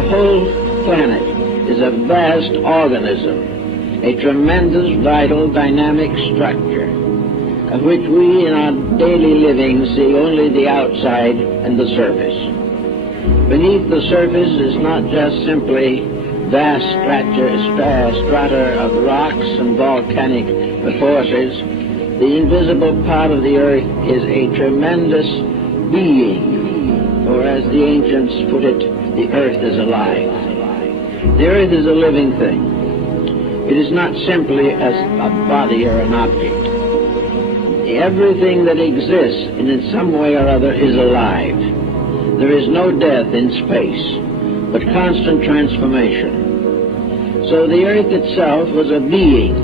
the whole planet is a vast organism, a tremendous, vital, dynamic structure, of which we in our daily living see only the outside and the surface. Beneath the surface is not just simply vast strata of rocks and volcanic forces. The invisible part of the earth is a tremendous being, or as the ancients put it, the earth is alive. The earth is a living thing. It is not simply as a body or an object. Everything that exists in some way or other is alive. There is no death in space, but constant transformation. So the earth itself was a being,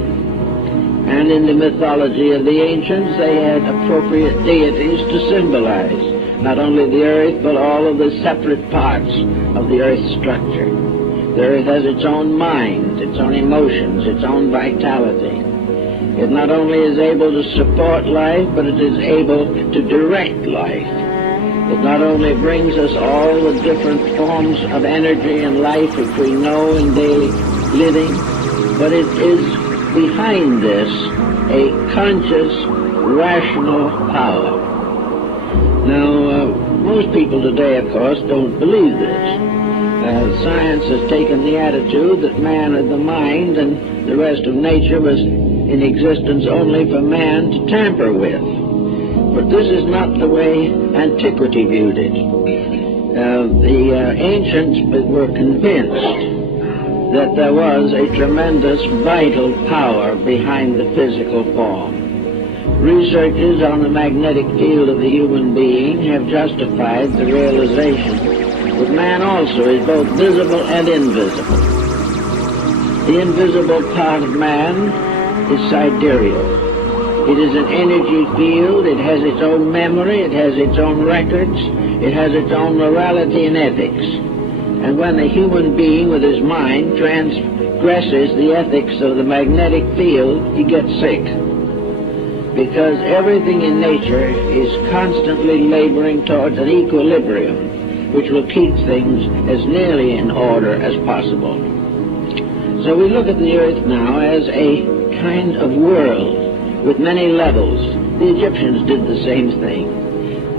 and in the mythology of the ancients they had appropriate deities to symbolize not only the earth but all of the separate parts of the earth's structure. The earth has its own mind, its own emotions, its own vitality. It not only is able to support life, but it is able to direct life. It not only brings us all the different forms of energy and life which we know in daily living, but it is behind this a conscious, rational power. Now, most people today, of course, don't believe this. Science has taken the attitude that man had the mind and the rest of nature was in existence only for man to tamper with. But this is not the way antiquity viewed it. The ancients were convinced that there was a tremendous vital power behind the physical form. Researches on the magnetic field of the human being have justified the realization that man also is both visible and invisible. The invisible part of man is sidereal. It is an energy field, it has its own memory, it has its own records, it has its own morality and ethics. And when a human being with his mind transgresses the ethics of the magnetic field, he gets sick. Because everything in nature is constantly laboring towards an equilibrium which will keep things as nearly in order as possible. So we look at the earth now as a kind of world with many levels. The Egyptians did the same thing.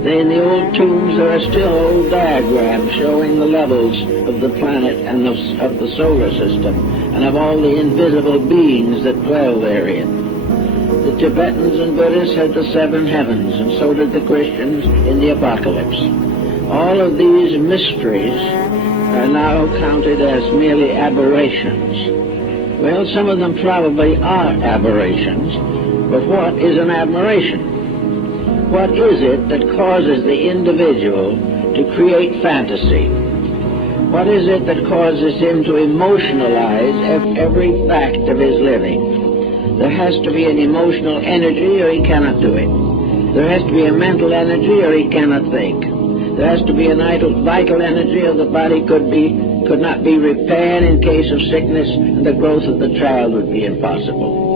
In the old tombs there are still old diagrams showing the levels of the planet and of the solar system and of all the invisible beings that dwell therein. The Tibetans and Buddhists had the seven heavens, and so did the Christians in the Apocalypse. All of these mysteries are now counted as merely aberrations. Well, some of them probably are aberrations, but what is an aberration? What is it that causes the individual to create fantasy? What is it that causes him to emotionalize every fact of his living? There has to be an emotional energy or he cannot do it. There has to be a mental energy or he cannot think. There has to be an vital energy or the body could not be repaired in case of sickness and the growth of the child would be impossible.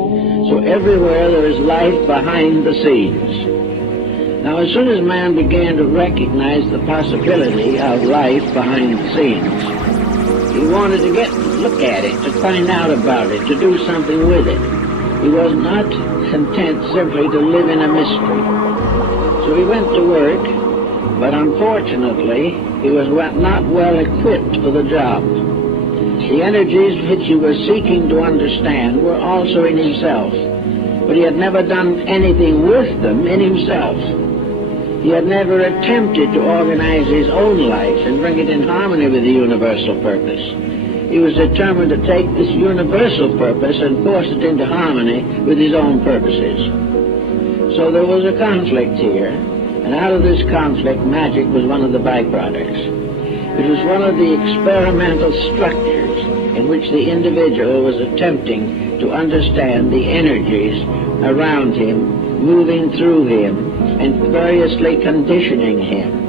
So everywhere there is life behind the scenes. Now as soon as man began to recognize the possibility of life behind the scenes, he wanted to look at it, to find out about it, to do something with it. He was not content simply to live in a mystery. So he went to work, but unfortunately he was not well equipped for the job. The energies which he was seeking to understand were also in himself, but he had never done anything with them in himself. He had never attempted to organize his own life and bring it in harmony with the universal purpose. He was determined to take this universal purpose and force it into harmony with his own purposes. So there was a conflict here, and out of this conflict, magic was one of the byproducts. It was one of the experimental structures in which the individual was attempting to understand the energies around him, moving through him, and variously conditioning him.